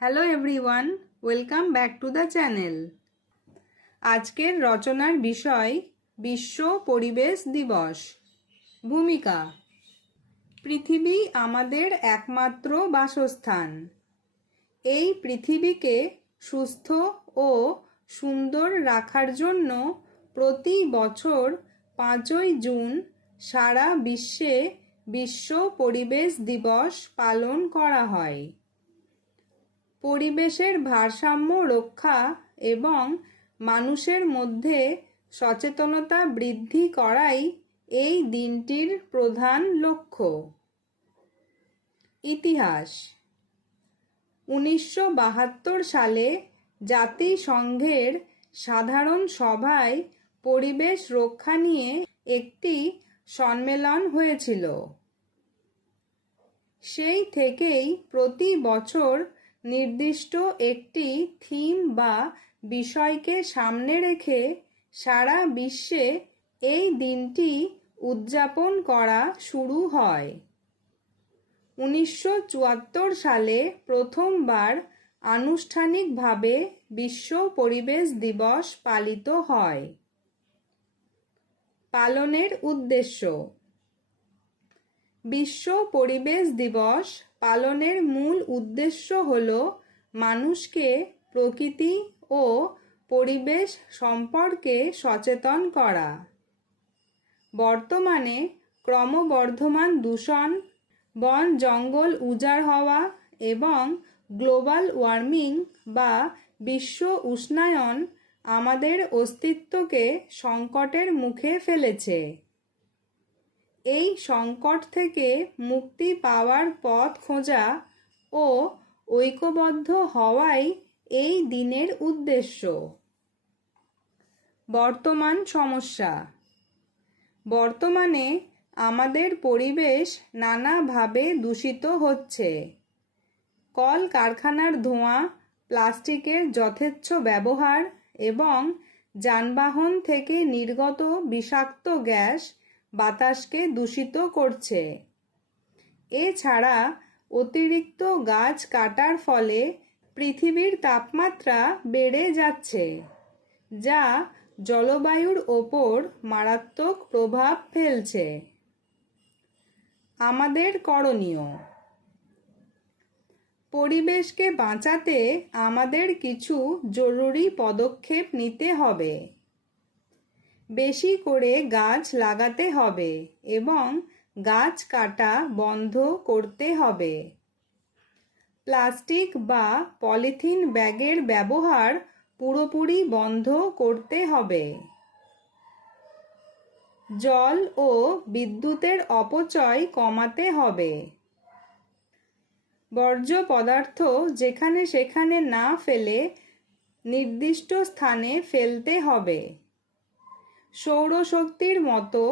Hello everyone, welcome back to the channel. আজকের রচনার বিষয় বিশ্ব পরিবেশ দিবস। ভূমিকা: পৃথিবী আমাদের একমাত্র বাসস্থান। এই পৃথিবীকে সুস্থ ও সুন্দর রাখার জন্য প্রতি বছর 5ই জুন সারা বিশ্বে বিশ্ব পরিবেশ দিবস পালন করা হয়। পরিবেশের ভারসাম্য রক্ষা এবং মানুষের মধ্যে সচেতনতা বৃদ্ধি করাই এই দিনটির প্রধান লক্ষ্য। ইতিহাস: 1972 সালে জাতিসংঘের সাধারণ সভায় পরিবেশ রক্ষা নিয়ে একটি সম্মেলন হয়েছিল। সেই থেকেই প্রতি বছর নির্দিষ্ট একটি থিম বা বিষয়কে সামনে রেখে সারা বিশ্বে এই দিনটি উদযাপন করা শুরু হয়। 1974 সালে প্রথমবার আনুষ্ঠানিকভাবে বিশ্ব পরিবেশ দিবস পালিত হয়। পালনের উদ্দেশ্য: বিশ্ব পরিবেশ দিবস পালনের মূল উদ্দেশ্য হল মানুষকে প্রকৃতি ও পরিবেশ সম্পর্কে সচেতন করা। বর্তমানে ক্রমবর্ধমান দূষণ, বন জঙ্গল উজাড় হওয়া এবং গ্লোবাল ওয়ার্মিং বা বিশ্ব উষ্ণায়ন আমাদের অস্তিত্বকে সংকটের মুখে ফেলেছে। এই সংকট থেকে মুক্তি পাওয়ার পথ খোঁজা ও ঐক্যবদ্ধ হওয়াই এই দিনের উদ্দেশ্য। বর্তমান সমস্যা: বর্তমানে আমাদের পরিবেশ নানাভাবে দূষিত হচ্ছে। কলকারখানার ধোঁয়া, প্লাস্টিকের যথেচ্ছ ব্যবহার এবং যানবাহন থেকে নির্গত বিষাক্ত গ্যাস বাতাসকে দূষিত করছে। এছাড়া অতিরিক্ত গাছ কাটার ফলে পৃথিবীর তাপমাত্রা বেড়ে যাচ্ছে, যা জলবায়ুর ওপর মারাত্মক প্রভাব ফেলছে। আমাদের করণীয়: পরিবেশকে বাঁচাতে আমাদের কিছু জরুরি পদক্ষেপ নিতে হবে। বেশি করে গাছ লাগাতে হবে এবং গাছ কাটা বন্ধ করতে হবে। প্লাস্টিক বা পলিথিন ব্যাগের ব্যবহার পুরোপুরি বন্ধ করতে হবে। জল ও বিদ্যুতের অপচয় কমাতে হবে। বর্জ্য পদার্থ যেখানে সেখানে না ফেলে নির্দিষ্ট স্থানে ফেলতে হবে। সৌরশক্তির মতো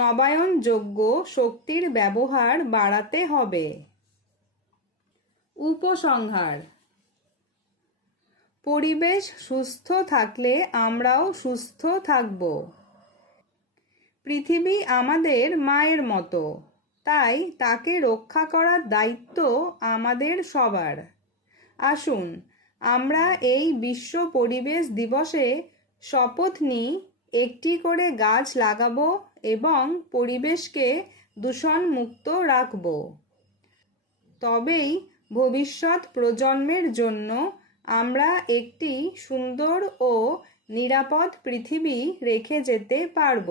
নবায়নযোগ্য শক্তির ব্যবহার বাড়াতে হবে। উপসংহার: পরিবেশ সুস্থ থাকলে আমরাও সুস্থ থাকব। পৃথিবী আমাদের মায়ের মতো, তাই তাকে রক্ষা করার দায়িত্ব আমাদের সবার। আসুন আমরা এই বিশ্ব পরিবেশ দিবসে শপথ নিই, একটি করে গাছ লাগাবো এবং পরিবেশকে দূষণমুক্ত রাখব। তবেই ভবিষ্যৎ প্রজন্মের জন্য আমরা একটি সুন্দর ও নিরাপদ পৃথিবী রেখে যেতে পারব।